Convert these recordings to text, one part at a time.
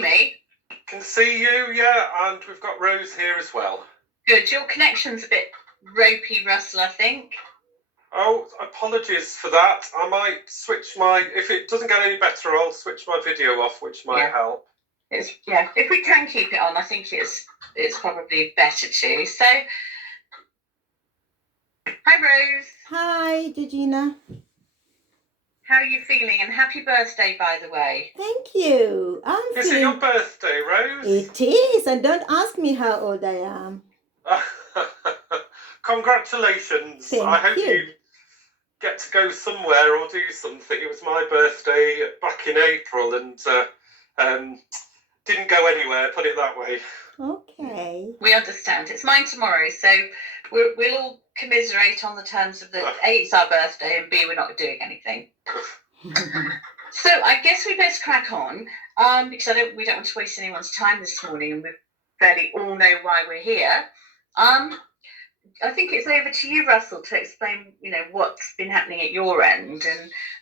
Me? Can see you, yeah, and we've got Rose here as well. Good. Your connection's a bit ropey, Russell, I think. Oh, apologies for that. I might switch if it doesn't get any better, I'll switch my video off, which might help. If we can keep it on, I think it's probably better to. So, hi, Rose. Hi, Georgina. How are you feeling? And happy birthday, by the way. Thank you. Is it your birthday, Rose? It is, and don't ask me how old I am. Congratulations. Thank hope you get to go somewhere or do something. It was my birthday back in April and didn't go anywhere, put it that way. Okay. We understand. It's mine tomorrow, so we'll all commiserate on the terms of A, it's our birthday, and B, we're not doing anything. So I guess we best crack on, because we don't want to waste anyone's time this morning, and we fairly all know why we're here. I think it's over to you, Russell, to explain, what's been happening at your end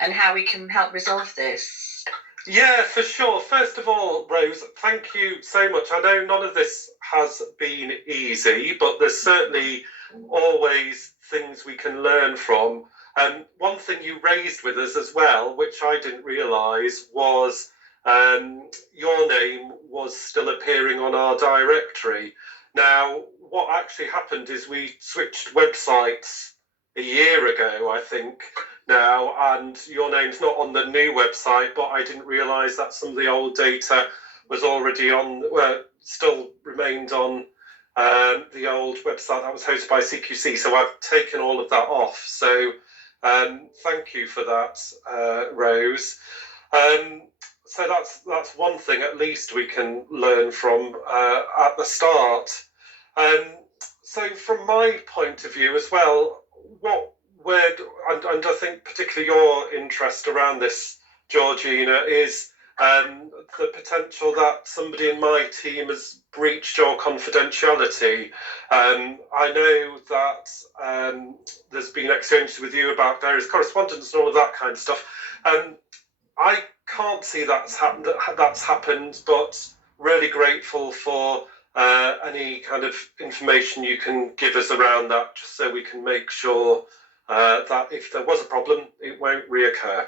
and how we can help resolve this. Yeah, for sure. First of all, Rose, thank you so much. I know none of this has been easy, but there's certainly always things we can learn from. And one thing you raised with us as well, which I didn't realise, was your name was still appearing on our directory. Now, what actually happened is we switched websites a year ago, I think, now, and your name's not on the new website, but I didn't realise that some of the old data was already still remained on the old website that was hosted by CQC, so I've taken all of that off. So thank you for that, Rose. So that's one thing at least we can learn from at the start. So from my point of view as well, and I think particularly your interest around this, Georgina, is the potential that somebody in my team has breached your confidentiality. I know that there's been exchanges with you about various correspondence and all of that kind of stuff. I can't see that's happened, but really grateful for any kind of information you can give us around that, just so we can make sure that if there was a problem, it won't reoccur.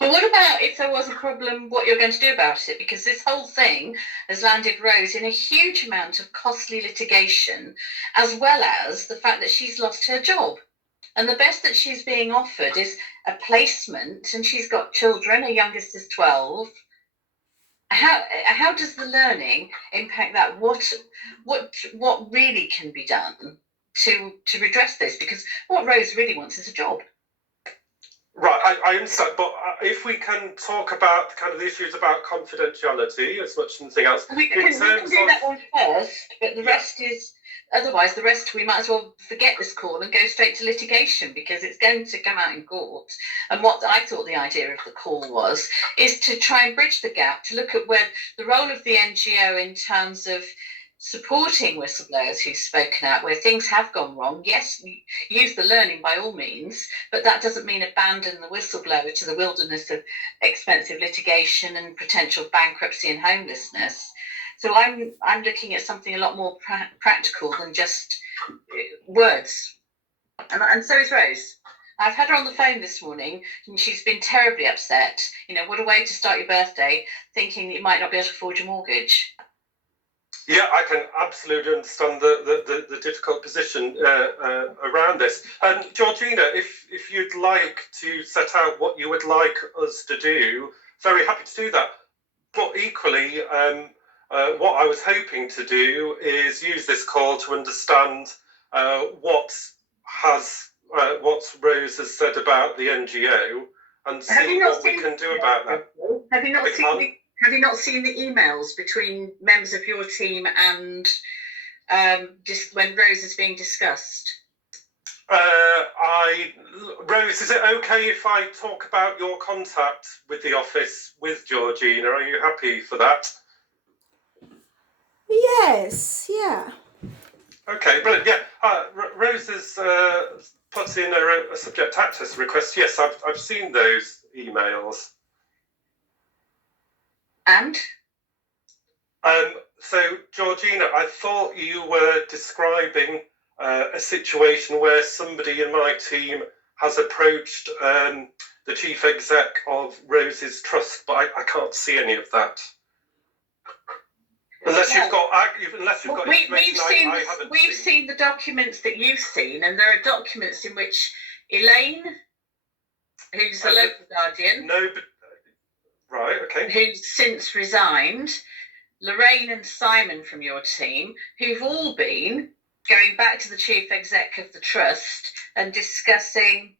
Well, what about if there was a problem, what you're going to do about it? Because this whole thing has landed Rose in a huge amount of costly litigation, as well as the fact that she's lost her job. And the best that she's being offered is a placement, and she's got children. Her youngest is 12. How does the learning impact that? What really can be done to redress this? Because what Rose really wants is a job. Right, I understand, but if we can talk about kind of the issues about confidentiality as much as anything else. We can do that one first, but the rest is, otherwise the rest we might as well forget this call and go straight to litigation, because it's going to come out in court. And what I thought the idea of the call was, is to try and bridge the gap, to look at where the role of the NGO in terms of supporting whistleblowers who've spoken out where things have gone wrong. Yes, use the learning by all means, but that doesn't mean abandon the whistleblower to the wilderness of expensive litigation and potential bankruptcy and homelessness. So I'm looking at something a lot more practical than just words. And so is Rose. I've had her on the phone this morning, and she's been terribly upset. What a way to start your birthday, thinking that you might not be able to afford your mortgage. Yeah, I can absolutely understand the difficult position around this. And Georgina, if you'd like to set out what you would like us to do, very happy to do that. But equally, what I was hoping to do is use this call to understand what Rose has said about the NGO and see what we can do about that. Have you not seen the emails between members of your team and just when Rose is being discussed? Rose, is it okay if I talk about your contact with the office with Georgina? Are you happy for that? Yes, yeah. Okay, brilliant. Yeah, Rose has put in a subject access request. Yes, I've seen those emails. And? So, Georgina, I thought you were describing a situation where somebody in my team has approached the chief exec of Rose's Trust, but I can't see any of that. Unless you've got information I haven't we've seen the documents that you've seen, and there are documents in which Elaine, who's the local guardian, right, okay, who's since resigned, Lorraine and Simon from your team, who've all been going back to the chief exec of the trust and discussing.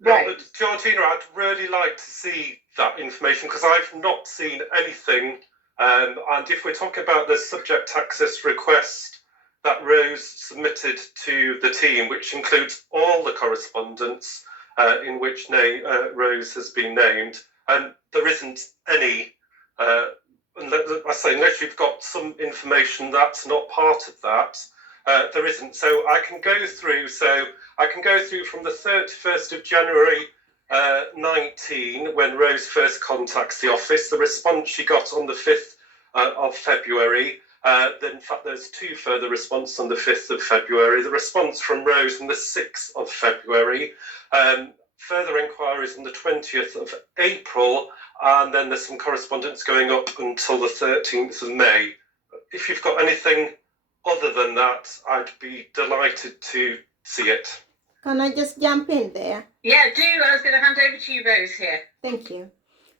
Right. No, but Georgina, I'd really like to see that information because I've not seen anything. And if we're talking about the subject access request that Rose submitted to the team, which includes all the correspondence in which Rose has been named, and there isn't any. Unless you've got some information that's not part of that, there isn't. So I can go through. So I can go through from the 31st of January 19, when Rose first contacts the office, the response she got on the 5th of February. Then, in fact, there's two further responses on the 5th of February. The response from Rose on the 6th of February. Further inquiries on the 20th of April. And then there's some correspondence going up until the 13th of May. If you've got anything other than that, I'd be delighted to see it. Can I just jump in there? Yeah, do. I was going to hand over to you, Rose, here. Thank you.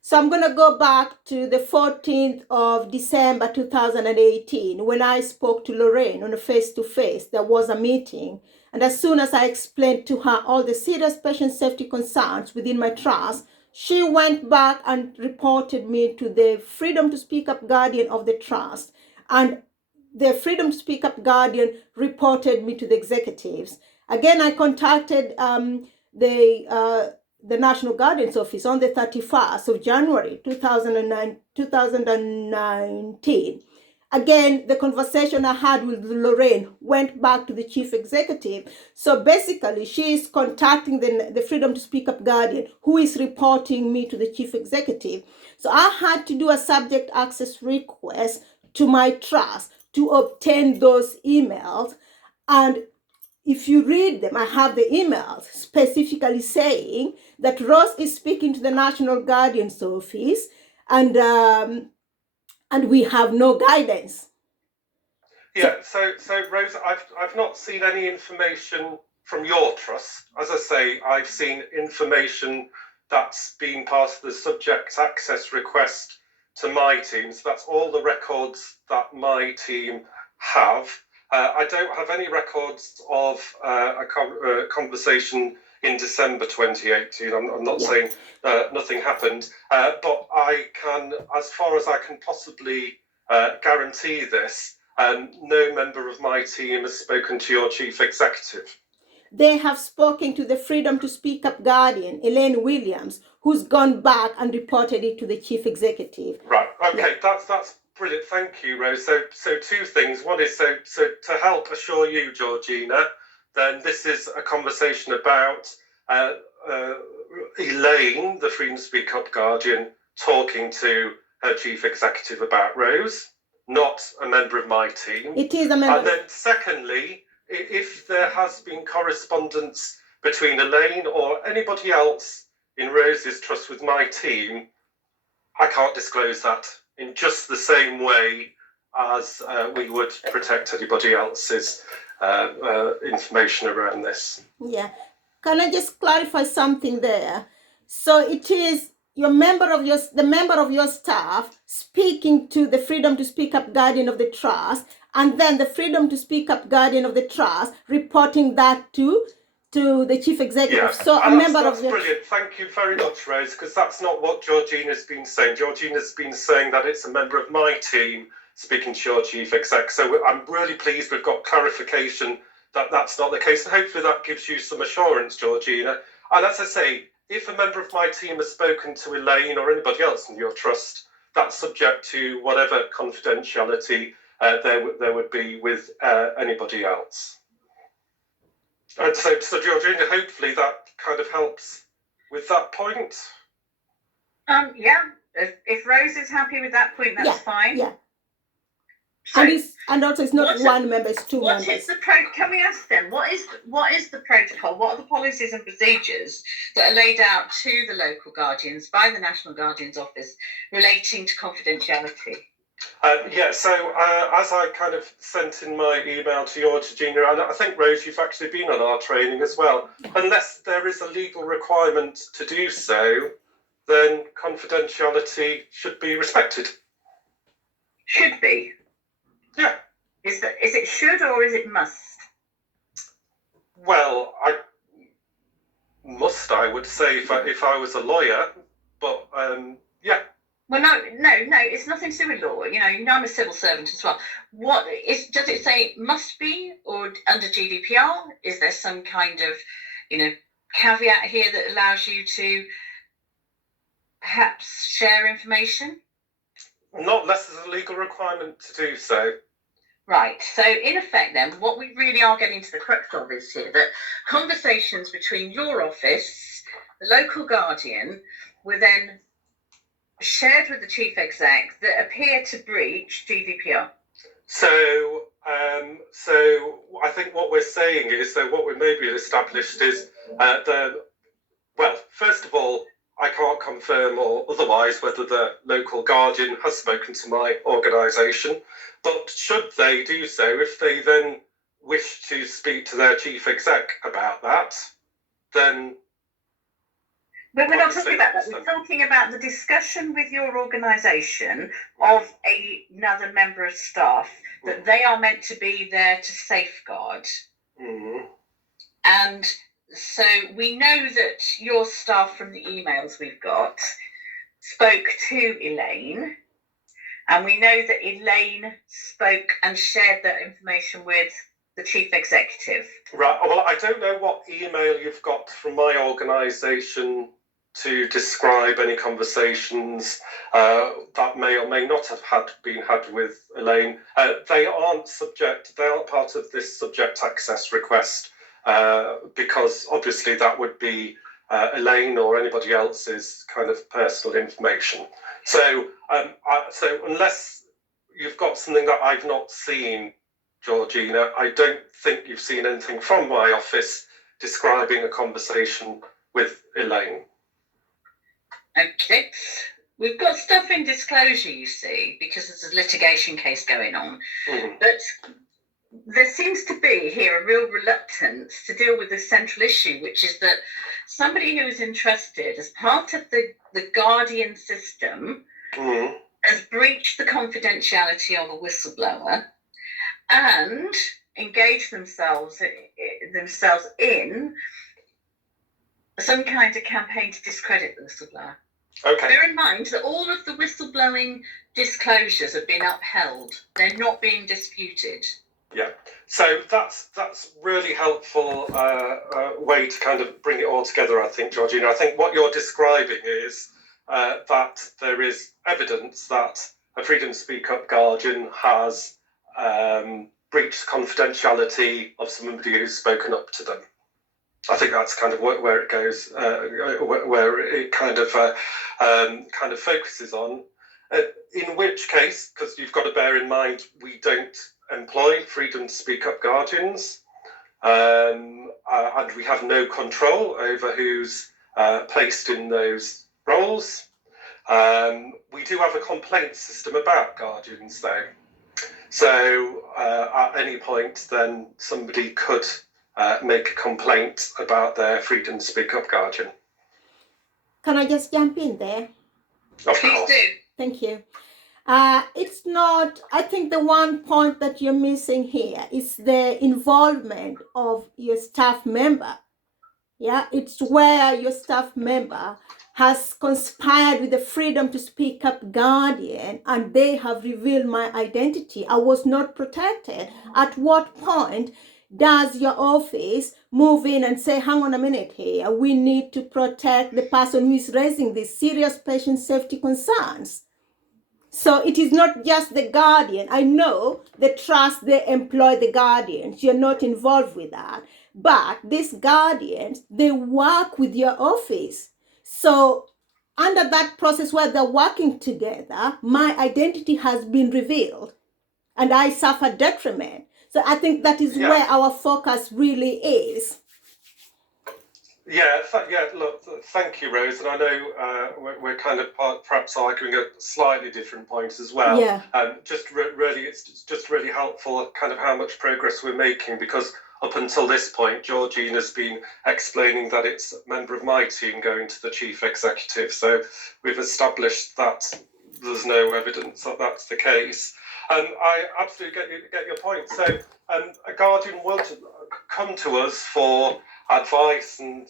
So I'm going to go back to the 14th of December 2018 when I spoke to Lorraine on a face-to-face. There was a meeting. And as soon as I explained to her all the serious patient safety concerns within my trust, she went back and reported me to the Freedom to Speak Up Guardian of the trust. And the Freedom to Speak Up Guardian reported me to the executives. Again, I contacted the National Guardian's Office on the 31st of January 2019. Again, the conversation I had with Lorraine went back to the chief executive. So basically, she is contacting the Freedom to Speak Up Guardian, who is reporting me to the chief executive. So I had to do a subject access request to my trust to obtain those emails. And if you read them, I have the emails specifically saying that Rose is speaking to the National Guardian's Office, and we have no guidance. Yeah, so Rose, I've not seen any information from your trust. As I say, I've seen information that's been part of the subject access request to my team. So that's all the records that my team have. I don't have any records of a conversation in December 2018. I'm not saying nothing happened, but I can, as far as I can possibly guarantee this, no member of my team has spoken to your chief executive. They have spoken to the Freedom to Speak Up Guardian, Elaine Williams, who's gone back and reported it to the chief executive. Right. Okay. Yeah. That's brilliant. Thank you, Rose. So two things. One is so to help assure you, Georgina, then this is a conversation about Elaine, the Freedom to Speak Up Guardian, talking to her chief executive about Rose, not a member of my team. It is a member. And then secondly, if there has been correspondence between Elaine or anybody else in Rose's trust with my team, I can't disclose that in just the same way as we would protect anybody else's information around this. Yeah. Can I just clarify something there? So it is the member of your staff speaking to the Freedom to Speak Up Guardian of the trust, and then the Freedom to Speak Up Guardian of the trust reporting that to the chief executive. Yeah, so a member of your... brilliant. Thank you very much, Rose, because that's not what Georgina's been saying. Georgina's been saying that it's a member of my team speaking to your chief exec. So I'm really pleased we've got clarification that that's not the case, and hopefully that gives you some assurance, Georgina. And as I say, if a member of my team has spoken to Elaine or anybody else in your trust, that's subject to whatever confidentiality there would be with anybody else. And so Georgina, hopefully that kind of helps with that point. Yeah. If Rose is happy with that point, that's fine. Yeah. So and also it's not what's one member, it's two what members. is the can we ask them, what is the protocol? What are the policies and procedures that are laid out to the local guardians by the National Guardian's Office relating to confidentiality? So as I kind of sent in my email to you, Georgina, and I think, Rose, you've actually been on our training as well. Unless there is a legal requirement to do so, then confidentiality should be respected. Should be? Yeah. Is it should or is it must? Well, I would say if I was a lawyer, but yeah. Well, no, it's nothing to do with law. You know, I'm a civil servant as well. Does it say must be, or under GDPR? Is there some kind of, caveat here that allows you to perhaps share information? Not unless there's a legal requirement to do so. Right. So in effect, then, what we really are getting to the crux of is here that conversations between your office, the local guardian, were then shared with the chief exec that appear to breach GDPR. So I think what we're saying is that what we maybe established is first of all, I can't confirm or otherwise whether the local guardian has spoken to my organisation, but should they do so, if they then wish to speak to their chief exec about that, then... But we're not talking about that. We're talking about the discussion with your organisation of another member of staff that they are meant to be there to safeguard. Mm-hmm. And so we know that your staff from the emails we've got spoke to Elaine, and we know that Elaine spoke and shared that information with the chief executive. Right. Well, I don't know what email you've got from my organisation to describe any conversations that may or may not have been had with Elaine. They aren't part of this subject access request because obviously that would be Elaine or anybody else's kind of personal information. So unless you've got something that I've not seen, Georgina, I don't think you've seen anything from my office describing a conversation with Elaine. Okay. We've got stuff in disclosure, you see, because there's a litigation case going on. Mm. But there seems to be here a real reluctance to deal with this central issue, which is that somebody who is entrusted as part of the guardian system has breached the confidentiality of a whistleblower and engaged themselves in some kind of campaign to discredit the whistleblower. Okay. Bear in mind that all of the whistleblowing disclosures have been upheld. They're not being disputed. Yeah. So that's really helpful way to kind of bring it all together, I think, Georgina. I think what you're describing is that there is evidence that a Freedom to Speak Up guardian has breached confidentiality of somebody who's spoken up to them. I think that's kind of where it goes, where it kind of focuses on. In which case, because you've got to bear in mind, we don't employ Freedom to Speak Up guardians, and we have no control over who's placed in those roles. We do have a complaint system about guardians, though. So at any point, then somebody could make a complaint about their Freedom to Speak Up guardian. Can I just jump in there? Please do. Thank you. It's not, I think the one point that you're missing here is the involvement of your staff member. Yeah, it's where your staff member has conspired with the Freedom to Speak Up guardian and they have revealed my identity. I was not protected. At what point does your office move in and say, hang on a minute here, we need to protect the person who is raising these serious patient safety concerns? So it is not just the guardian. I know the trust they employ the guardians. You're not involved with that. But these guardians, they work with your office. So under that process where they're working together, my identity has been revealed. and I suffer detriment. So I think that is where our focus really is. Look, thank you, Rose. And I know we're kind of perhaps arguing at slightly different points as well. Yeah. It's just really helpful kind of how much progress we're making, because up until this point, Georgine has been explaining that it's a member of my team going to the chief executive. So we've established that there's no evidence that that's the case. I absolutely get your point. So a guardian would come to us for advice and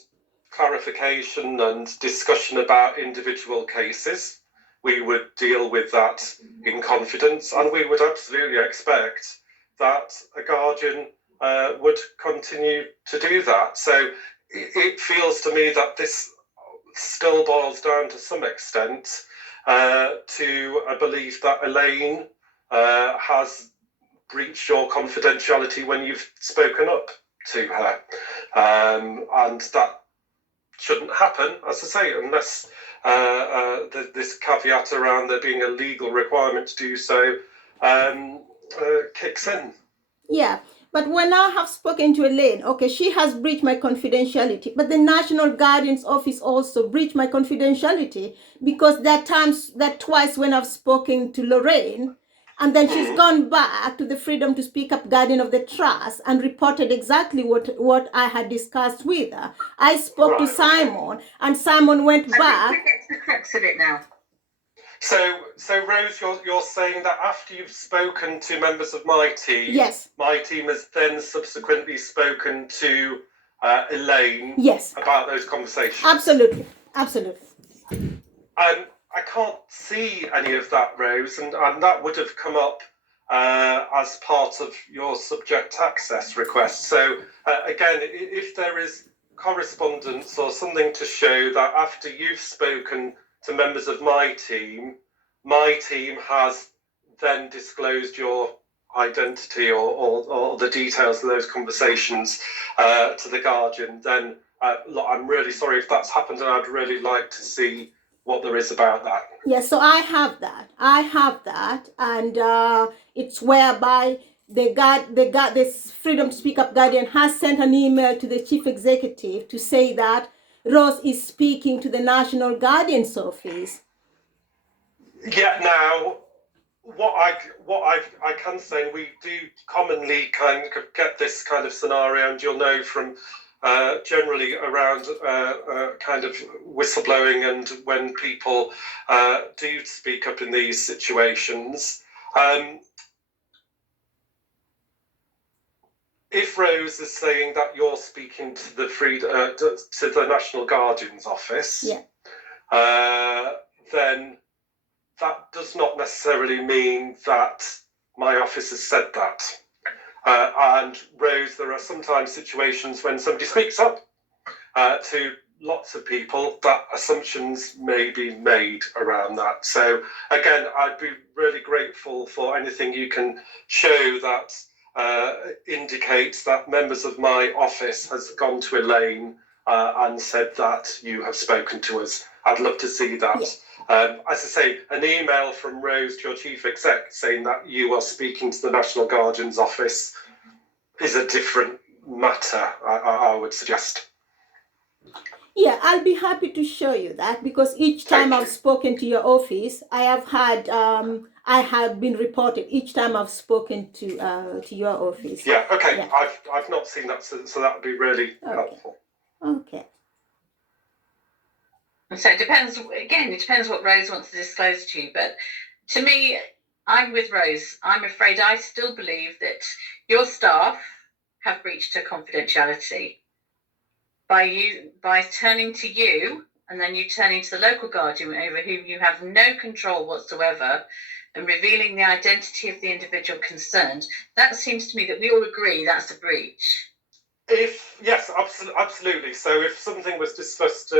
clarification and discussion about individual cases. We would deal with that in confidence, and we would absolutely expect that a guardian would continue to do that. So it feels to me that this still boils down to some extent to a belief that Elaine has breached your confidentiality when you've spoken up to her, and that shouldn't happen, as I say, unless this caveat around there being a legal requirement to do so kicks in. Yeah, but when I have spoken to Elaine, okay, she has breached my confidentiality, but the National Guardian's Office also breached my confidentiality, because there are times, that twice when I've spoken to Lorraine, and then she's gone back to the Freedom to Speak Up Guardian of the Trust and reported exactly what I had discussed with her. I spoke to Simon, and Simon went back. That's the crux of it now. So Rose, you're saying that after you've spoken to members of my team, yes, my team has then subsequently spoken to Elaine, yes, about those conversations? Absolutely. I can't see any of that, Rose, and that would have come up as part of your subject access request. So again, if there is correspondence or something to show that after you've spoken to members of my team has then disclosed your identity or the details of those conversations to the Guardian, then I'm really sorry if that's happened, and I'd really like to see what there is about that. Yes, so I have that, and it's whereby this Freedom to Speak Up Guardian has sent an email to the chief executive to say that Rose is speaking to the National Guardian's Office. Yeah, now what I can say, and we do commonly kind of get this kind of scenario, and you'll know from generally around kind of whistleblowing and when people do speak up in these situations. If Rose is saying that you're speaking to the National Guardian's Office, then that does not necessarily mean that my office has said that. And Rose, there are sometimes situations when somebody speaks up to lots of people that assumptions may be made around that. So again, I'd be really grateful for anything you can show that indicates that members of my office has gone to Elaine and said that you have spoken to us. I'd love to see that. As I say, an email from Rose to your chief exec saying that you are speaking to the National Guardian's Office is a different matter, I would suggest. Yeah, I'll be happy to show you that, because each time I've spoken to your office, I have been reported each time I've spoken to your office. Yeah, okay. Yeah. I've not seen that, so that would be really helpful. Okay. So it depends what Rose wants to disclose to you. But to me, I'm with Rose. I'm afraid I still believe that your staff have breached her confidentiality by turning to you, and then you turning to the local guardian over whom you have no control whatsoever, and revealing the identity of the individual concerned. That seems to me that we all agree that's a breach. Yes, absolutely. So if something was discussed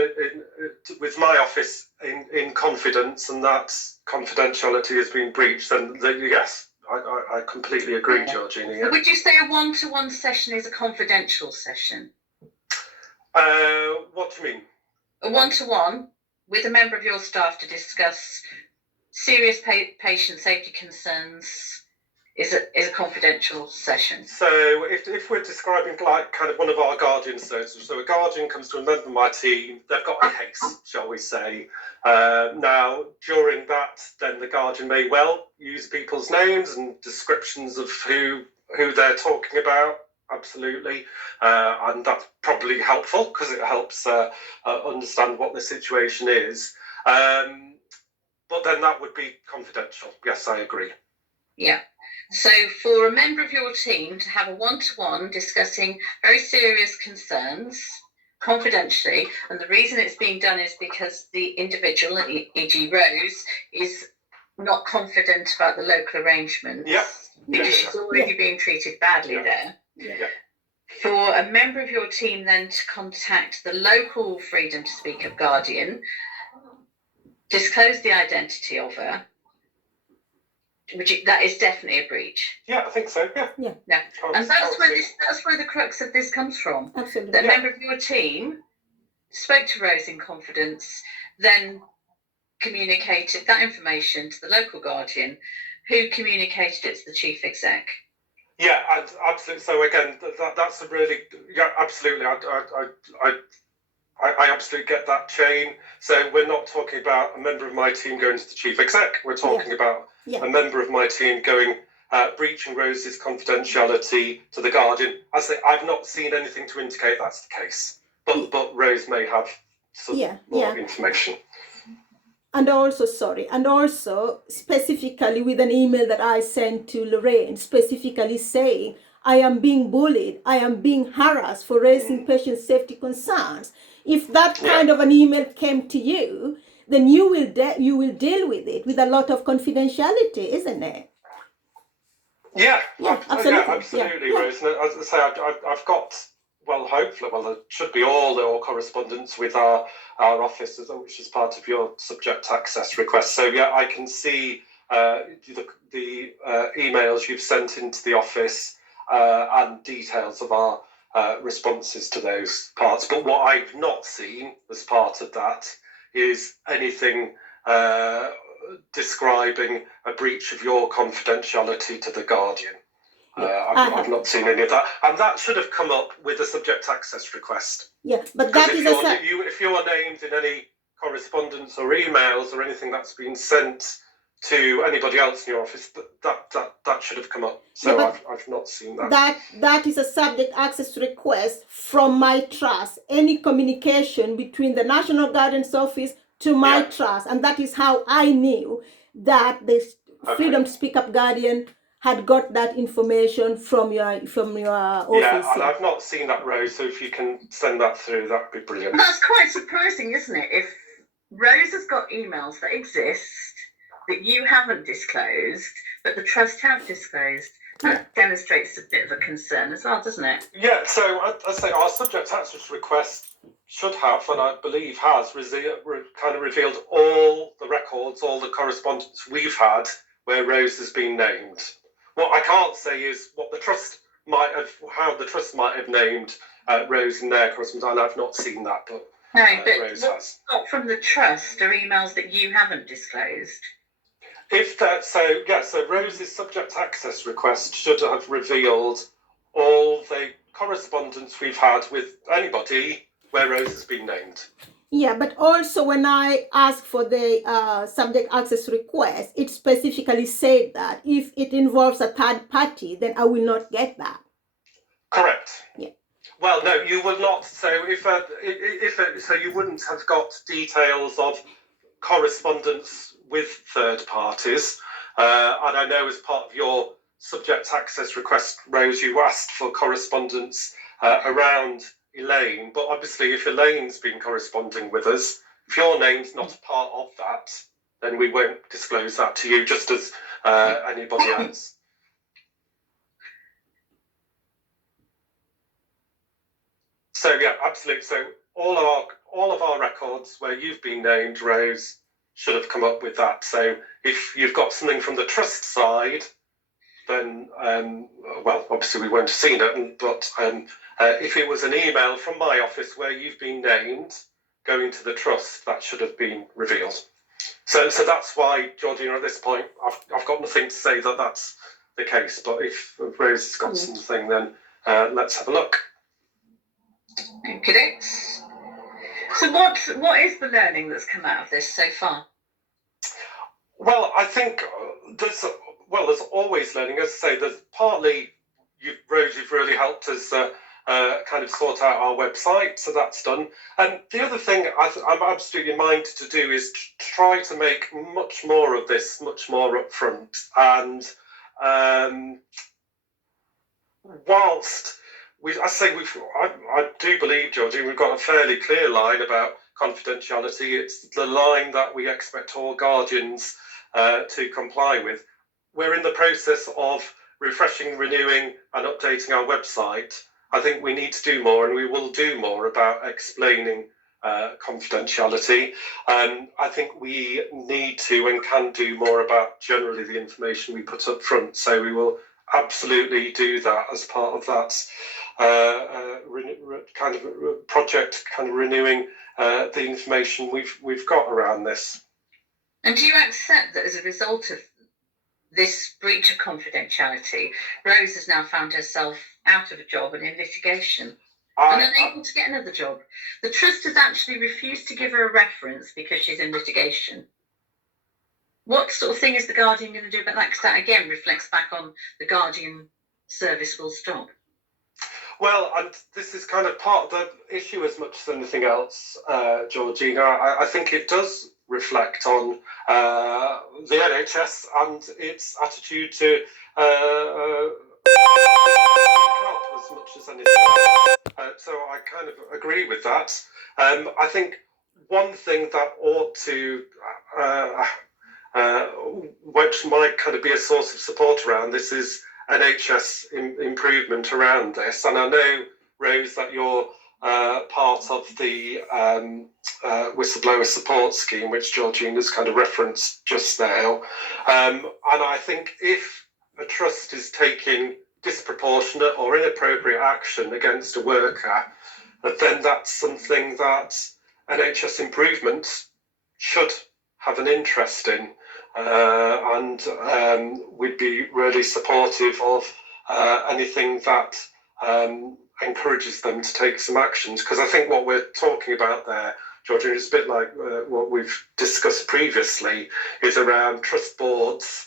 with my office in confidence, and that confidentiality has been breached, then yes, I completely agree, Georgina. Yeah. Would you say a one-to-one session is a confidential session? What do you mean? A one-to-one with a member of your staff to discuss serious patient safety concerns is a confidential session. So if we're describing like kind of one of our guardians, so a guardian comes to a member of my team, they've got a case, shall we say. Now, during that, then the guardian may well use people's names and descriptions of who they're talking about, absolutely. And that's probably helpful because it helps understand what the situation is. But then that would be confidential. Yes, I agree. Yeah. So for a member of your team to have a one-to-one discussing very serious concerns confidentially, and the reason it's being done is because the individual, e.g. Rose, is not confident about the local arrangements. Yeah. Because she's already being treated badly there. Yeah. For a member of your team then to contact the local Freedom to Speak Up Guardian, disclose the identity of her, that is definitely a breach. Yeah, I think so. Yeah. And that's where the crux of this comes from. Absolutely. That member of your team spoke to Rose in confidence, then communicated that information to the local guardian, who communicated it to the chief exec. Yeah, and absolutely. So again, that's a really absolutely. I absolutely get that chain. So we're not talking about a member of my team going to the chief exec. We're talking about a member of my team going breaching Rose's confidentiality to the guardian. I say I've not seen anything to indicate that's the case, but Rose may have some more information. And also specifically with an email that I sent to Lorraine, specifically saying, I am being bullied, I am being harassed for raising patient safety concerns. If that kind of an email came to you, then you will deal with it with a lot of confidentiality, isn't it? Yeah, absolutely. Rose. And as I say, I've got, hopefully, there should be all correspondence with our office, which is part of your subject access request. So I can see the emails you've sent into the office and details of our responses to those parts. But what I've not seen as part of that is anything describing a breach of your confidentiality to the guardian. I've not seen any of that, and that should have come up with a subject access request. Yeah, but that is if you're named in any correspondence or emails or anything that's been sent to anybody else in your office, that should have come up. So I've not seen that. That is a subject access request from my trust. Any communication between the National Guardian's Office to my trust, and that is how I knew that the Freedom to Speak Up Guardian had got that information from your office. Yeah, and I've not seen that, Rose, so if you can send that through, that would be brilliant. That's quite surprising, isn't it? If Rose has got emails that exist that you haven't disclosed, but the trust have disclosed, that demonstrates a bit of a concern as well, doesn't it? Yeah, so I'd say our subject access request should have, and I believe has, kind of revealed all the records, all the correspondence we've had where Rose has been named. What I can't say is what the trust how the trust might have named Rose in their correspondence, and I've not seen that, but Rose has. Not from the trust or emails that you haven't disclosed. So Rose's subject access request should have revealed all the correspondence we've had with anybody where Rose has been named. Yeah, but also when I asked for the subject access request, it specifically said that if it involves a third party, then I will not get that. Correct. Yeah. Well, no, you will not. So so you wouldn't have got details of correspondence with third parties. And I know as part of your subject access request, Rose, you asked for correspondence around Elaine, but obviously if Elaine's been corresponding with us, if your name's not a part of that, then we won't disclose that to you, just as anybody else. So yeah, absolutely. So all of our records where you've been named, Rose, should have come up with that. So if you've got something from the trust side, then obviously we won't have seen it, but if it was an email from my office where you've been named going to the trust, that should have been revealed. So that's why, Georgina, at this point, I've got nothing to say that the case. But if Rose has got something, then let's have a look. Okay. So what is the learning that's come out of this so far? Well, I think there's always learning. As I say, there's partly Rose, you've really helped us kind of sort out our website, so that's done. And the other thing I'm absolutely minded to do is try to make much more of this, much more upfront. And whilst I do believe, Georgie, we've got a fairly clear line about confidentiality. It's the line that we expect all guardians to comply with. We're in the process of refreshing, renewing, and updating our website. I think we need to do more, and we will do more about explaining confidentiality. I think we need to and can do more about generally the information we put up front. So we will absolutely do that as part of that kind of project, kind of renewing the information we've got around this. And do you accept that as a result of this breach of confidentiality, Rose has now found herself out of a job and in litigation and unable to get another job? The trust has actually refused to give her a reference because she's in litigation. What sort of thing is the Guardian going to do about that? Because that again reflects back on the Guardian service will stop. Well, and this is kind of part of the issue as much as anything else, Georgina. I think it does reflect on the NHS and its attitude to help as much as anything else. So I kind of agree with that. I think one thing that ought to, which might kind of be a source of support around this, is NHS improvement around this. And I know, Rose, that you're part of the whistleblower support scheme, which Georgina's kind of referenced just now. And I think if a trust is taking disproportionate or inappropriate action against a worker, then that's something that NHS improvement should have an interest in. And we'd be really supportive of anything that encourages them to take some actions. Because I think what we're talking about there, Georgina, is a bit like what we've discussed previously, is around trust boards,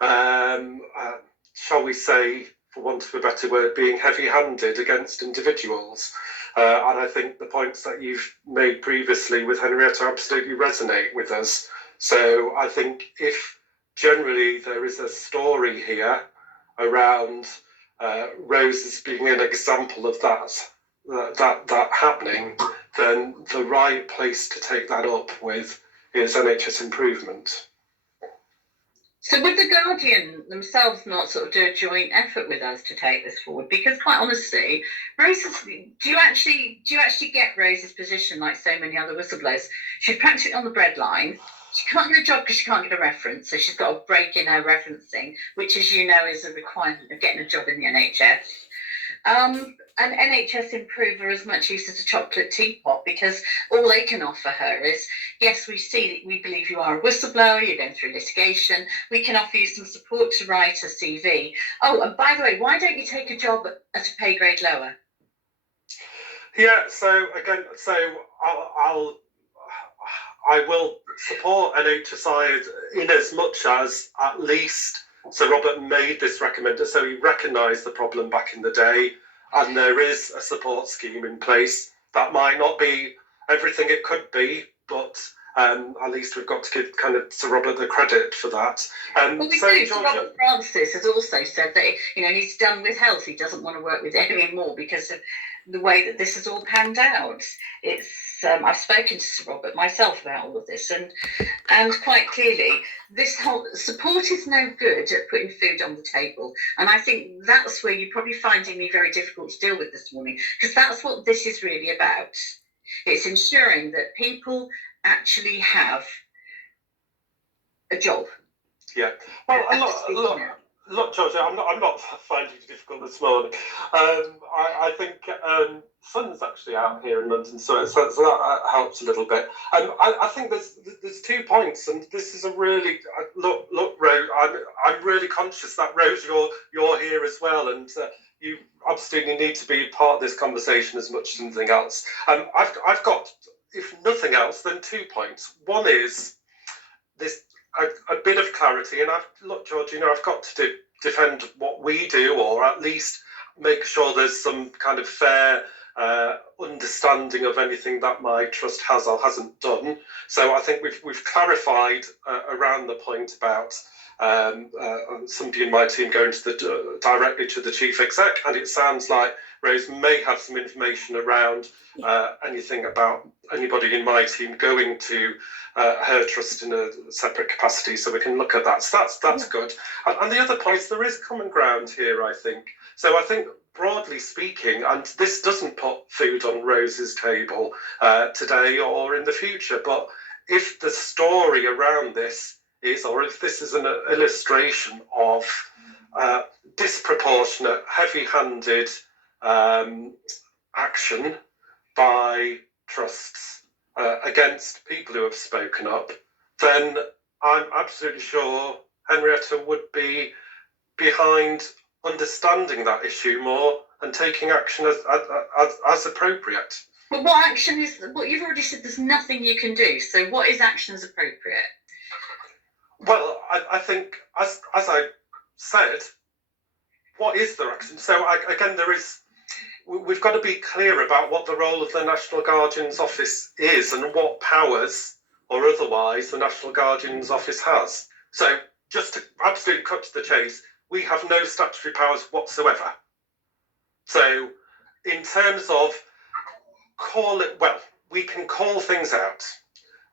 shall we say, for want of a better word, being heavy-handed against individuals. And I think the points that you've made previously with Henrietta absolutely resonate with us. So I think if generally there is a story here around Rose as being an example of that happening, then the right place to take that up with is NHS improvement. So would the Guardian themselves not sort of do a joint effort with us to take this forward? Because quite honestly, do you actually get Rose's position like so many other whistleblowers? She's practically on the breadline. She can't get a job because she can't get a reference, so she's got to break in her referencing, which, as you know, is a requirement of getting a job in the NHS. An NHS improver as much use as a chocolate teapot, because all they can offer her is, yes, we believe you are a whistleblower, you're going through litigation, we can offer you some support to write a CV. Oh, and by the way, why don't you take a job at a pay grade lower? Yeah, so again, I will support NHSI in as much as at least Sir Robert made this recommendation, so he recognised the problem back in the day, and there is a support scheme in place. That might not be everything it could be, but at least we've got to give kind of Sir Robert the credit for that. Well, we do. Sir Robert Francis has also said that he's done with health. He doesn't want to work with it anymore because of the way that this has all panned out. It's I've spoken to Sir Robert myself about all of this, and quite clearly, this whole support is no good at putting food on the table. And I think that's where you're probably finding me very difficult to deal with this morning, because that's what this is really about. It's ensuring that people actually have a job. Yeah. Well, Look, Georgia, I'm not finding it difficult this morning. I think sun's actually out here in London, so that helps a little bit. I think there's 2 points, and this is a really look, Rose. I'm really conscious that Rose, you're here as well, and you absolutely need to be part of this conversation as much as anything else. I've got, if nothing else, then 2 points. One is this. A bit of clarity, and look, George, I've got to defend what we do, or at least make sure there's some kind of fair understanding of anything that my trust has or hasn't done. So I think we've clarified around the point about somebody in my team going to directly to the chief exec, and it sounds like Rose may have some information around anything about anybody in my team going to her trust in a separate capacity, so we can look at that. So that's good. And the other point, there is common ground here, I think. So I think, broadly speaking, and this doesn't put food on Rose's table today or in the future, but if the story around this is, or if this is an illustration of disproportionate, heavy-handed action by trusts against people who have spoken up, then I'm absolutely sure Henrietta would be behind understanding that issue more and taking action as appropriate. But what action is, what you've already said, there's nothing you can do. So what is action as appropriate? Well, I think, as I said, what is the action? So again, we've got to be clear about what the role of the National Guardian's Office is and what powers or otherwise the National Guardian's Office has. So just to absolutely cut to the chase, we have no statutory powers whatsoever. So in terms of we can call things out,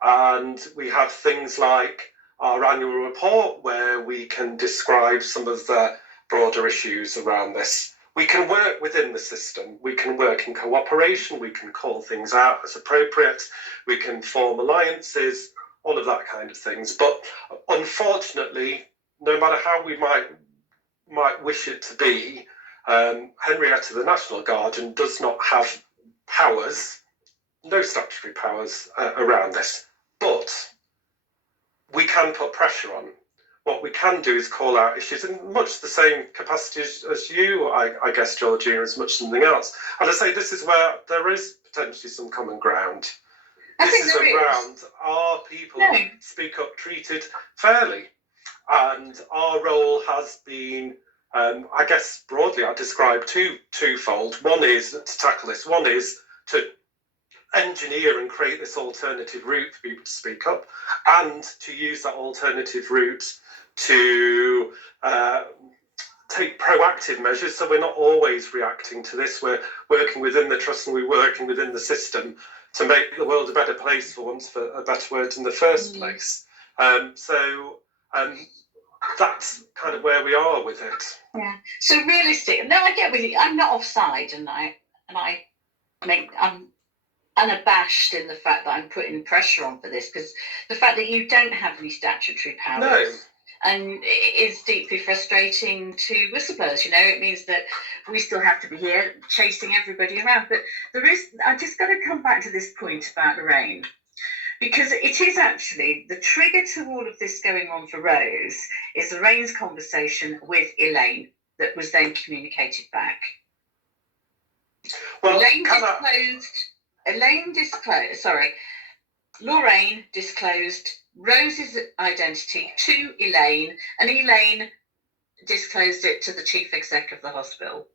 and we have things like our annual report where we can describe some of the broader issues around this. We can work within the system, we can work in cooperation, we can call things out as appropriate, we can form alliances, all of that kind of things. But unfortunately, no matter how we might wish it to be, Henrietta, the National Guardian, does not have powers, no statutory powers around this. But we can put pressure on. What we can do is call out issues in much the same capacity as you, I guess, Georgina, as much as something else. And I say this is where there is potentially some common ground. This is around, are people who speak up treated fairly? And our role has been, I guess, broadly, I describe twofold. One is to tackle this. One is to engineer and create this alternative route for people to speak up, and to use that alternative route to take proactive measures, so we're not always reacting to this. We're working within the trust and we're working within the system to make the world a better place, for once, for a better word, in the first place. So that's kind of where we are with it. Yeah. So realistic. No, I get with you. I'm not offside, and I'm unabashed in the fact that I'm putting pressure on for this, because the fact that you don't have any statutory powers. No. And it is deeply frustrating to whistleblowers. It means that we still have to be here chasing everybody around. But I just got to come back to this point about Lorraine, because it is actually the trigger to all of this going on for Rose is Lorraine's conversation with Elaine that was then communicated back. Well, Lorraine disclosed Rose's identity to Elaine, and Elaine disclosed it to the chief exec of the hospital.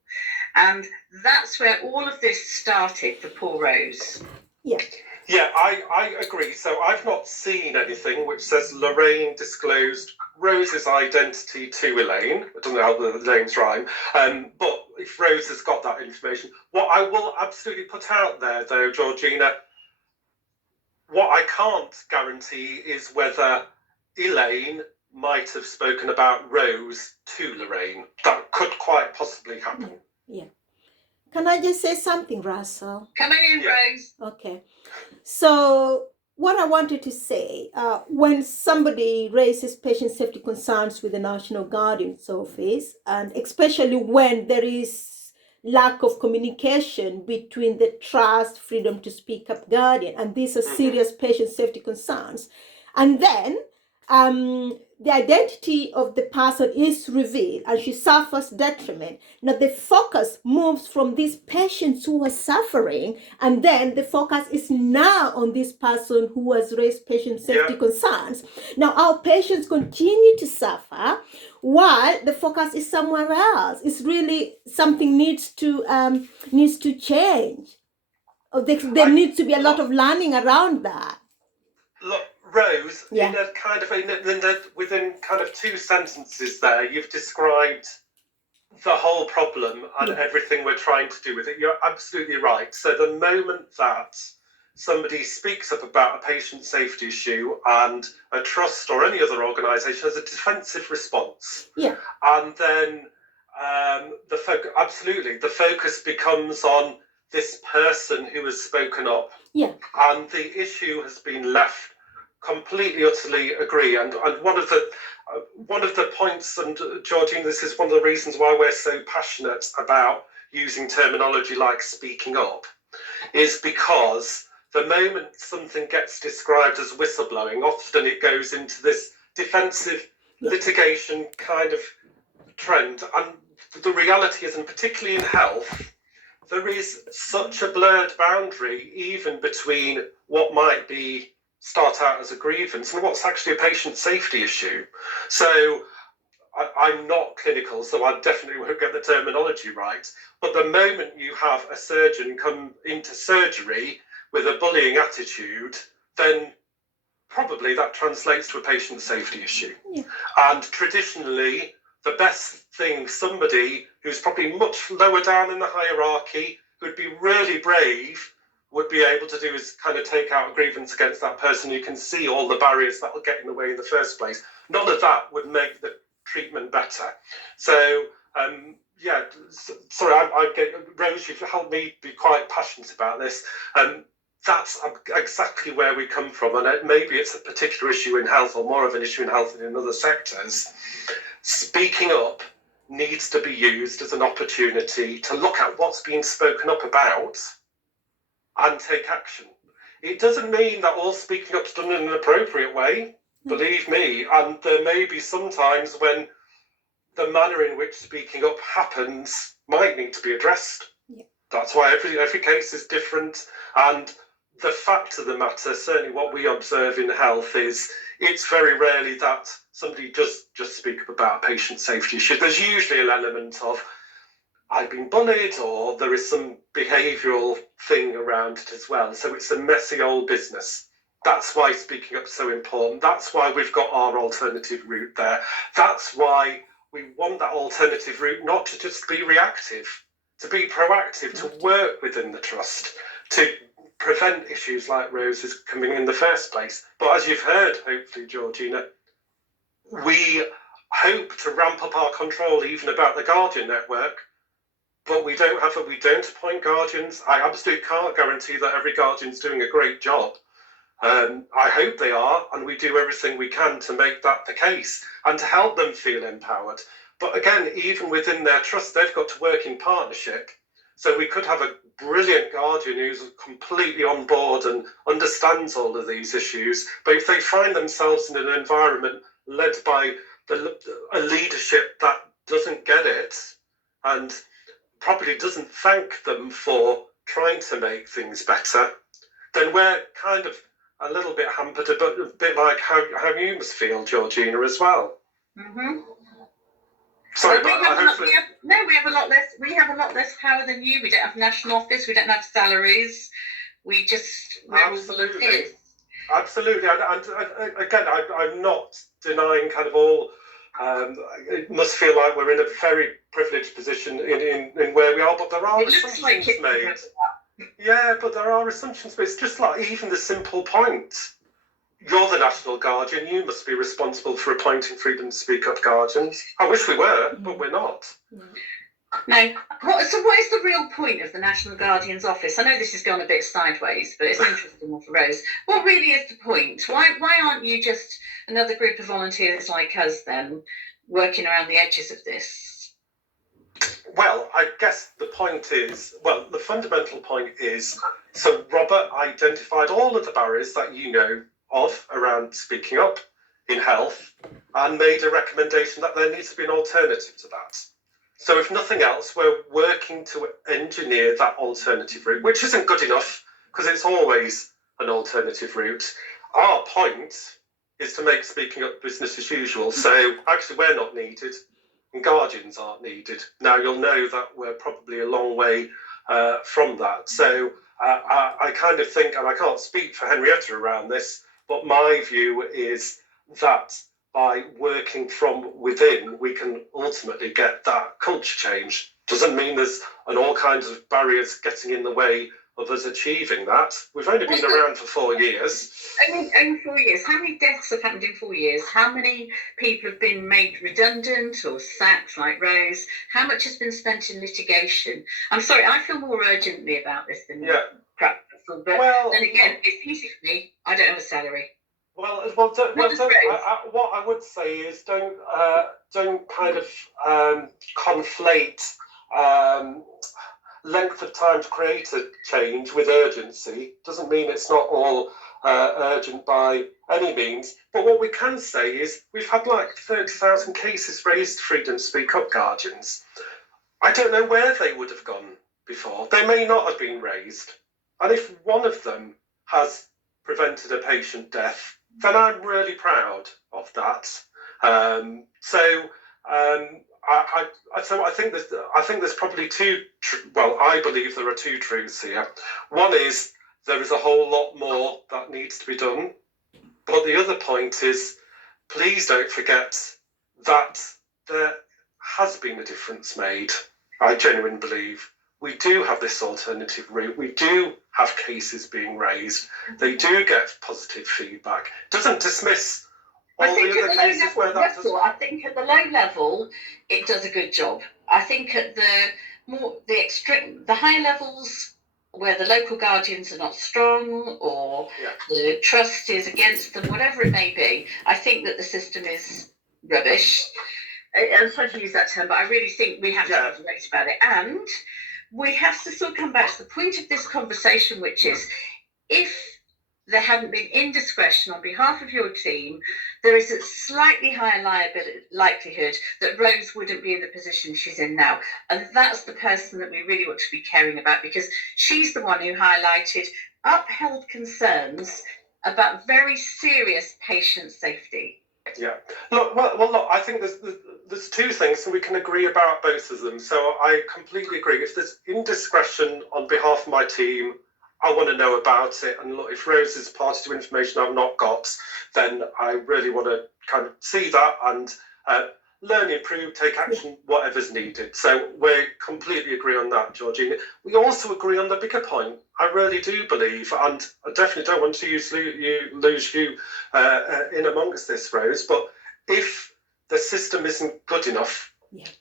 And that's where all of this started for poor Rose. Yeah. Yeah, I agree. So I've not seen anything which says Lorraine disclosed Rose's identity to Elaine. I don't know how the names rhyme. But if Rose has got that information, what I will absolutely put out there, though, Georgina, what I can't guarantee is whether Elaine might have spoken about Rose to Lorraine. That could quite possibly happen. Yeah. Can I just say something, Russell? Come in, Rose. Okay. So what I wanted to say, when somebody raises patient safety concerns with the National Guardian's Office, and especially when there is lack of communication between the trust, freedom to speak up guardian, and these are serious patient safety concerns, and then the identity of the person is revealed and she suffers detriment. Now the focus moves from these patients who are suffering, and then the focus is now on this person who has raised patient safety concerns. Now our patients continue to suffer while the focus is somewhere else. It's really something needs to change. There needs to be a lot of learning around that. Look, Rose, within kind of 2 sentences there, you've described the whole problem and everything we're trying to do with it. You're absolutely right. So the moment that somebody speaks up about a patient safety issue and a trust or any other organisation has a defensive response, and then the focus becomes on this person who has spoken up, and the issue has been left completely, utterly agree. And one of the points, and Georgine, this is one of the reasons why we're so passionate about using terminology like speaking up, is because the moment something gets described as whistleblowing, often it goes into this defensive litigation kind of trend. And the reality is, and particularly in health, there is such a blurred boundary even between what might be start out as a grievance and what's actually a patient safety issue. So I'm not clinical, so I definitely won't get the terminology right. But the moment you have a surgeon come into surgery with a bullying attitude, then probably that translates to a patient safety issue. And traditionally, the best thing somebody who's probably much lower down in the hierarchy, who'd be really brave, would be able to do is kind of take out a grievance against that person. You can see all the barriers that will get in the way in the first place. None of that would make the treatment better. So, sorry, Rose, you've helped me be quite passionate about this. That's exactly where we come from. And maybe it's a particular issue in health or more of an issue in health than in other sectors. Speaking up needs to be used as an opportunity to look at what's being spoken up about and take action. It doesn't mean that all speaking up's done in an appropriate way, believe me, and there may be some times when the manner in which speaking up happens might need to be addressed. That's why every case is different, and the fact of the matter, certainly what we observe in health, is it's very rarely that somebody just speak up about a patient safety issue. There's usually an element of I've been bullied, or there is some behavioural thing around it as well. So it's a messy old business. That's why speaking up is so important. That's why we've got our alternative route there. That's why we want that alternative route not to just be reactive, to be proactive, to work within the trust, to prevent issues like Rose's coming in the first place. But as you've heard, hopefully, Georgina, we hope to ramp up our control even about the Guardian network, but we don't appoint guardians. I absolutely can't guarantee that every guardian's doing a great job. I hope they are, and we do everything we can to make that the case and to help them feel empowered. But again, even within their trust, they've got to work in partnership. So we could have a brilliant guardian who's completely on board and understands all of these issues, but if they find themselves in an environment led by a leadership that doesn't get it and probably doesn't thank them for trying to make things better, then we're kind of a little bit hampered, a bit like how you must feel, Georgina, as well. Mm-hmm. Sorry, we have a lot less. We have a lot less power than you. We don't have national office. We don't have salaries. We're all volunteers. Absolutely, and again, I'm not denying kind of all. It must feel like we're in a very privileged position in where we are, but there are assumptions made. Yeah, but there are assumptions made. It's just like even the simple point. You're the National Guardian, you must be responsible for appointing freedom to speak up guardians. I wish we were, but we're not. No. What is the real point of the National Guardian's office? I know this has gone a bit sideways, but it's an interesting one for Rose. What really is the point? Why aren't you just another group of volunteers like us then, working around the edges of this? Well, I guess the point is, the fundamental point is, so Robert identified all of the barriers that you know of around speaking up in health and made a recommendation that there needs to be an alternative to that. So if nothing else, we're working to engineer that alternative route, which isn't good enough because it's always an alternative route. Our point is to make speaking up business as usual. So actually we're not needed and guardians aren't needed. Now you'll know that we're probably a long way from that. So I kind of think, and I can't speak for Henrietta around this, but my view is that by working from within, we can ultimately get that culture change. Doesn't mean there's all kinds of barriers getting in the way of us achieving that. We've only been around for 4 years. Only 4 years. How many deaths have happened in 4 years? How many people have been made redundant or sacked like Rose? How much has been spent in litigation? I'm sorry, I feel more urgently about this than practical, but then again, it's easy for me. I don't have a salary. What I would say is don't kind of conflate length of time to create a change with urgency. Doesn't mean it's not all urgent by any means. But what we can say is we've had like 30,000 cases raised to Freedom to Speak Up Guardians. I don't know where they would have gone before. They may not have been raised. And if one of them has prevented a patient death, then I'm really proud of that. So I think there's probably I believe there are two truths here. One is there is a whole lot more that needs to be done, but the other point is, please don't forget that there has been a difference made. I genuinely believe we do have this alternative route. We do have cases being raised. They do get positive feedback. Doesn't dismiss all the other cases where that doesn't. I think at the low level, it does a good job. I think at the high levels, where the local guardians are not strong or the trust is against them, whatever it may be, I think that the system is rubbish. I'm sorry to use that term, but I really think we have to be direct about it. And we have to sort of come back to the point of this conversation, which is, if there hadn't been indiscretion on behalf of your team, there is a slightly higher likelihood that Rose wouldn't be in the position she's in now. And that's the person that we really want to be caring about, because she's the one who highlighted upheld concerns about very serious patient safety. Yeah. Look, I think there's two things, and we can agree about both of them. So I completely agree. If there's indiscretion on behalf of my team, I want to know about it. And look, if Rose is party to information I've not got, then I really want to kind of see that and learn, improve, take action, whatever's needed. So we completely agree on that, Georgina. We also agree on the bigger point. I really do believe, and I definitely don't want to lose you in amongst this, Rose, but if the system isn't good enough,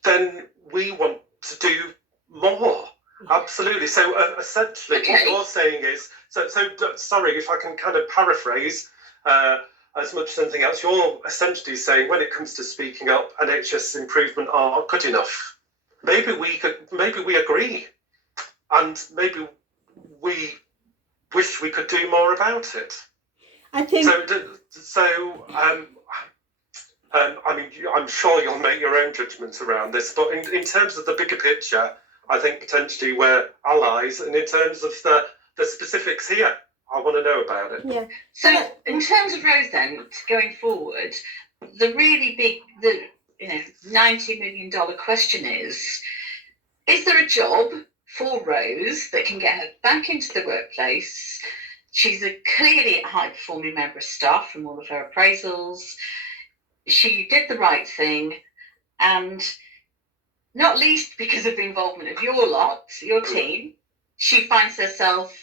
then we want to do more. Absolutely. So essentially, what you're saying is, so sorry if I can kind of paraphrase as much as anything else, you're essentially saying when it comes to speaking up, NHS improvement are good enough. Maybe we agree, and maybe we wish we could do more about it. I think so. I mean, I'm sure you'll make your own judgments around this, but in terms of the bigger picture, I think potentially we're allies, and in terms of the specifics here, I want to know about it. Yeah. So in terms of Rose then, going forward, the really big, $90 million question is there a job for Rose that can get her back into the workplace? She's a clearly high-performing member of staff from all of her appraisals. She did the right thing, and not least because of the involvement of your team, she finds herself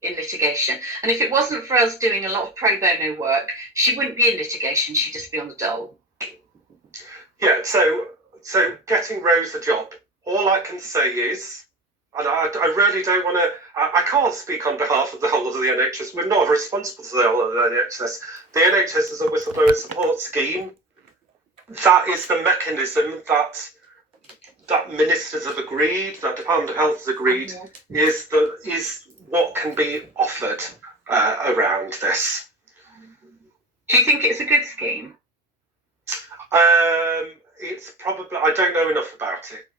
in litigation. And if it wasn't for us doing a lot of pro bono work, she wouldn't be in litigation, she'd just be on the dole. Yeah, so getting Rose a job all I can say is, and I really don't want to, I can't speak on behalf of the whole of the NHS. We're not responsible for the whole of the NHS. The NHS is a whistleblower support scheme. That is the mechanism that ministers have agreed, that Department of Health has agreed, is what can be offered around this. Do you think it's a good scheme? It's probably, I don't know enough about it.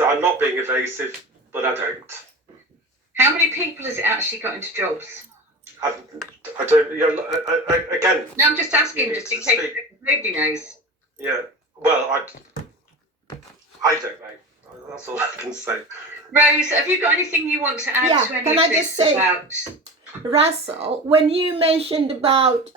I'm not being evasive, but I don't. How many people has it actually got into jobs? I don't, again. No, I'm just asking, just in case nobody knows. Yeah, well, I don't know. That's all I can say. Rose, have you got anything you want to add to any can of I this just say, about... Russell, when you mentioned about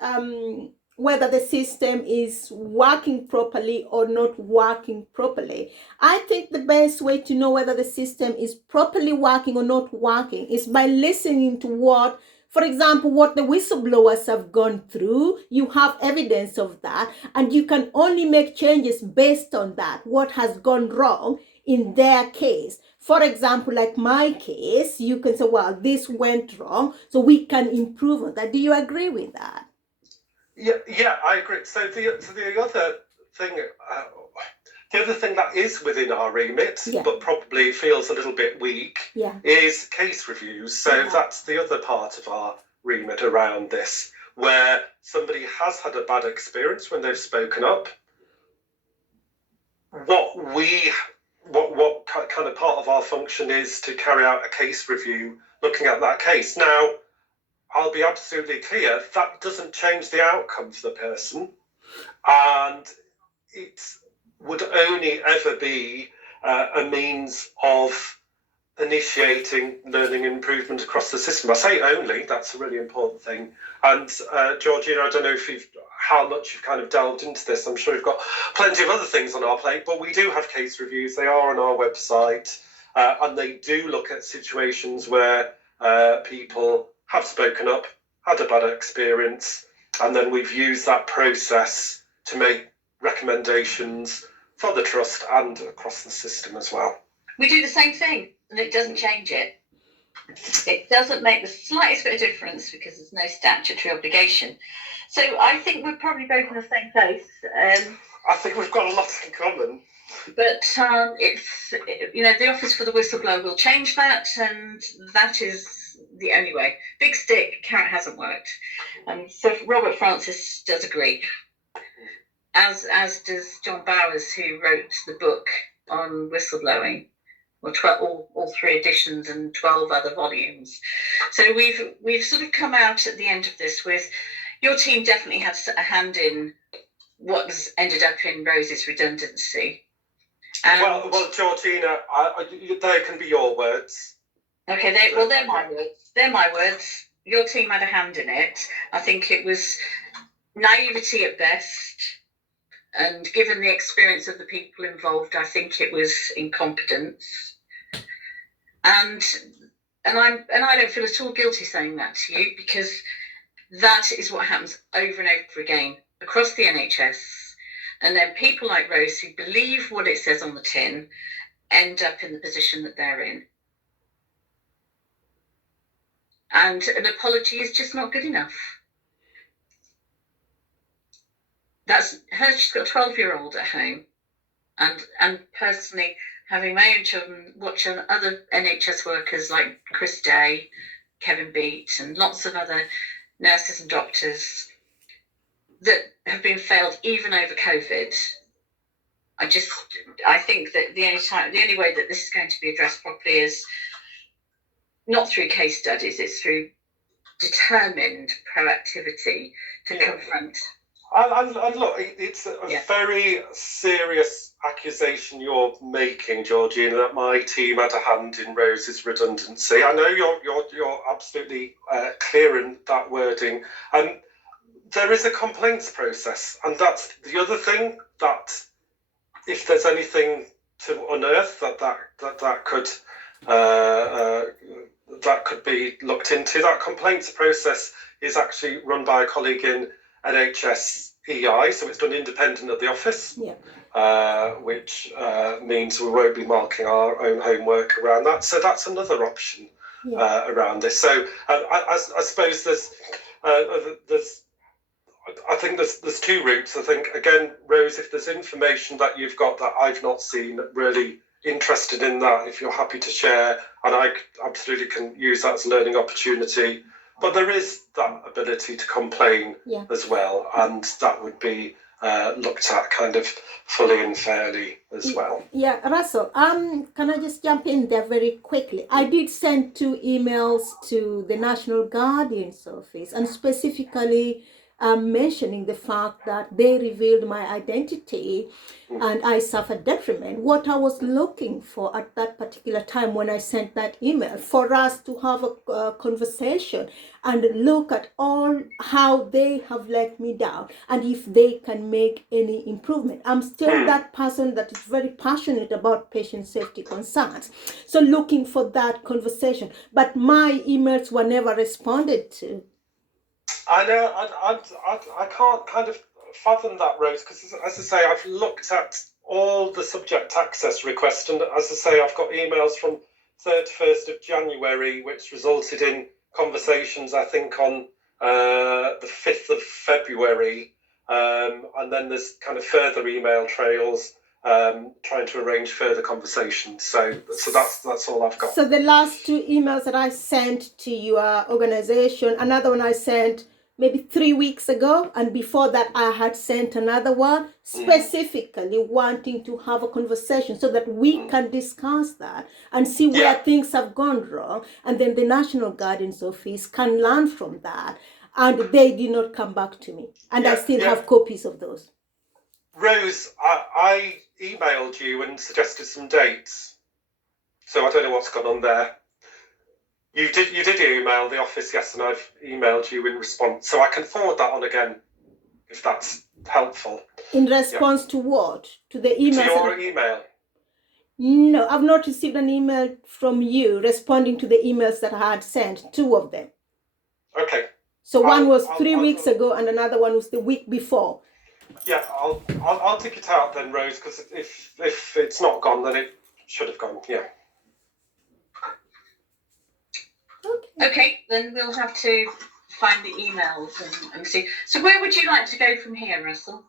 whether the system is working properly or not working properly, I think the best way to know whether the system is properly working or not working is by listening to what, for example, what the whistleblowers have gone through. You have evidence of that, and you can only make changes based on that, what has gone wrong in their case. For example, like my case, you can say, well, this went wrong, so we can improve on that. Do you agree with that? Yeah, I agree. So the other thing that is within our remit, but probably feels a little bit weak, is case reviews. So that's the other part of our remit around this, where somebody has had a bad experience when they've spoken up. What kind of part of our function is to carry out a case review looking at that case. Now, I'll be absolutely clear, that doesn't change the outcome for the person, and it would only ever be a means of initiating learning and improvement across the system. I say only, that's a really important thing. And Georgina, I don't know how much you've kind of delved into this. I'm sure you've got plenty of other things on our plate, but we do have case reviews. They are on our website, and they do look at situations where people have spoken up, had a bad experience, and then we've used that process to make recommendations for the trust and across the system as well. We do the same thing, and it doesn't change it. It doesn't make the slightest bit of difference because there's no statutory obligation. So I think we're probably both in the same place. I think we've got a lot in common. But the Office for the Whistleblower will change that, and that is the only way. Big stick, carrot hasn't worked. So Robert Francis does agree, as does John Bowers, who wrote the book on whistleblowing, or all 3 editions and 12 other volumes. So we've sort of come out at the end of this with, your team definitely had a hand in what has ended up in Rose's redundancy. Well, Georgina, they can be your words. Okay, they're my words. They're my words. Your team had a hand in it. I think it was naivety at best, and given the experience of the people involved, I think it was incompetence. And I don't feel at all guilty saying that to you, because that is what happens over and over again across the NHS. And then people like Rose, who believe what it says on the tin, end up in the position that they're in. And an apology is just not good enough. She's got a 12-year-old at home. And personally, having my own children, watching other NHS workers like Chris Day, Kevin Beat, and lots of other nurses and doctors that have been failed even over COVID. I think that the only way that this is going to be addressed properly is not through case studies, it's through determined proactivity to confront. And look, it's a very serious accusation you're making, Georgina, that my team had a hand in Rose's redundancy. I know you're absolutely clear in that wording, and there is a complaints process, and that's the other thing, that if there's anything to unearth that could be looked into, that complaints process is actually run by a colleague in NHS EI, so it's done independent of the office, which means we won't be marking our own homework around that. So that's another option around this. So I suppose there's I think there's two routes. I think, again, Rose, if there's information that you've got that I've not seen, really interested in that, if you're happy to share, and I absolutely can use that as a learning opportunity. But there is that ability to complain as well, and that would be looked at kind of fully and fairly as well. Yeah, Russell, can I just jump in there very quickly? I did send 2 emails to the National Guardian's office, and specifically mentioning the fact that they revealed my identity and I suffered detriment. What I was looking for at that particular time when I sent that email, for us to have a conversation and look at all how they have let me down and if they can make any improvement. I'm still that person that is very passionate about patient safety concerns. So looking for that conversation, but my emails were never responded to. I know, I can't kind of fathom that, Rose, because as I say, I've looked at all the subject access requests, and as I say, I've got emails from 31st of January, which resulted in conversations, I think, on the 5th of February, and then there's kind of further email trails trying to arrange further conversations. So that's all I've got. So the last 2 emails that I sent to your organization, another one I sent maybe 3 weeks ago, and before that I had sent another one specifically wanting to have a conversation so that we can discuss that and see where things have gone wrong, and then the National Guardian's office can learn from that. And they did not come back to me, and I still have copies of those. Rose, I emailed you and suggested some dates, so I don't know what's gone on there. You did email the office, yes, and I've emailed you in response, so I can forward that on again if that's helpful. In response to what? To the email? To your email. No, I've not received an email from you responding to the emails that I had sent, 2 of them. Okay. So one was 3 weeks ago and another one was the week before. Yeah, I'll dig it out then, Rose, because if it's not gone, then it should have gone. Yeah. Okay, then we'll have to find the emails and see. So where would you like to go from here, Russell?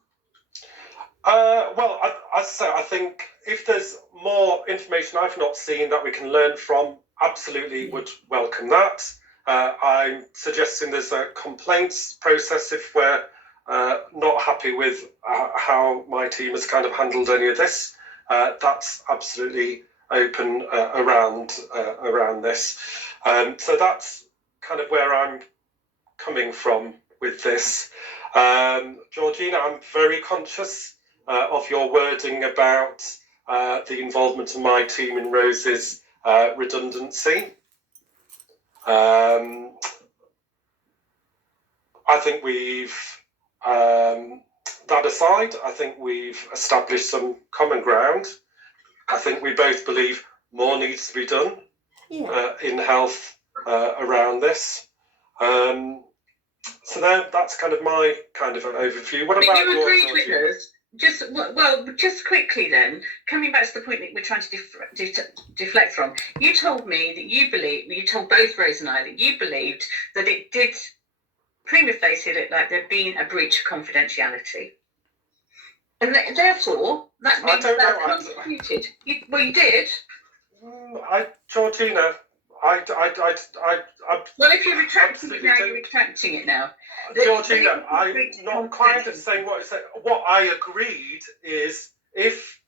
Well, as I say, I think if there's more information I've not seen that we can learn from, absolutely would welcome that. I'm suggesting there's a complaints process if we're not happy with how my team has kind of handled any of this. That's absolutely open around this. So that's kind of where I'm coming from with this. Georgina, I'm very conscious of your wording about the involvement of my team in Rose's redundancy. I think we've, that aside, I think we've established some common ground. I think we both believe more needs to be done in health around this. So that's kind of my kind of an overview. What about you yours, agreed with us? Just quickly then, coming back to the point that we're trying to deflect from, you told me that you told both Rose and I that you believed that it did prima facie look like there'd been a breach of confidentiality. And therefore, that means that's constituted. You did. Georgina, well, if you're retracting it now, you're retracting it now. Georgina, I'm not quite saying what I said. What I agreed is if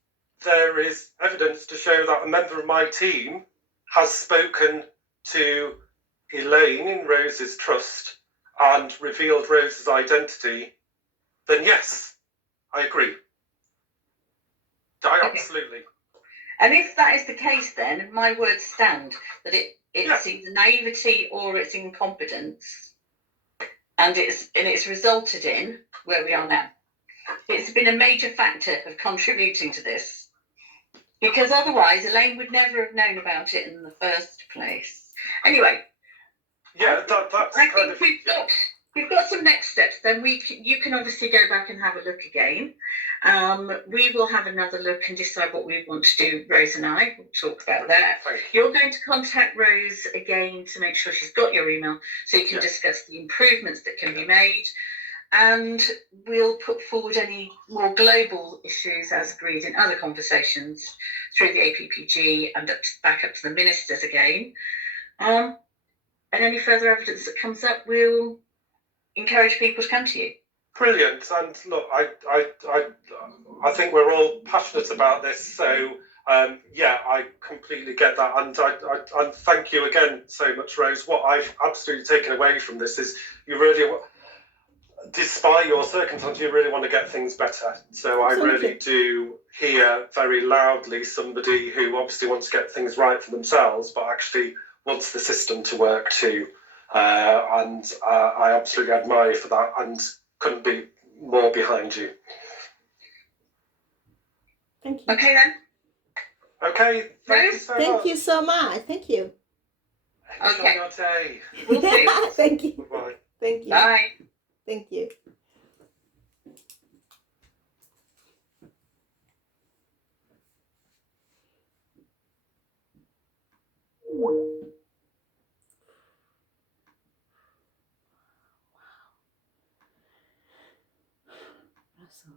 there is evidence to show that a member of my team has spoken to Elaine in Rose's trust and revealed Rose's identity, then yes, I agree. Absolutely. And if that is the case, then my words stand that it's either naivety or it's incompetence, and it's resulted in where we are now. It's been a major factor of contributing to this, because otherwise Elaine would never have known about it in the first place. Anyway, that's I think we've got we've got some next steps. Then you can obviously go back and have a look again. We will have another look and decide what we want to do. Rose and I will talk about that. You're going to contact Rose again to make sure she's got your email, so you can discuss the improvements that can be made. And we'll put forward any more global issues as agreed in other conversations through the APPG and back up to the ministers again. And any further evidence that comes up, we'll encourage people to come to you. Brilliant. And look, I think we're all passionate about this. So yeah, I completely get that. And I thank you again so much, Rose. What I've absolutely taken away from this is you really, despite your circumstances, you really want to get things better. So I really do hear very loudly somebody who obviously wants to get things right for themselves, but actually wants the system to work too. And I absolutely admire you for that and couldn't be more behind you. Thank you. Okay then. Okay, thank you so much. Thank you so much. Thank you. Enjoy your day. We'll see. Thank you. Bye. Thank you. Bye. Thank you. Russell.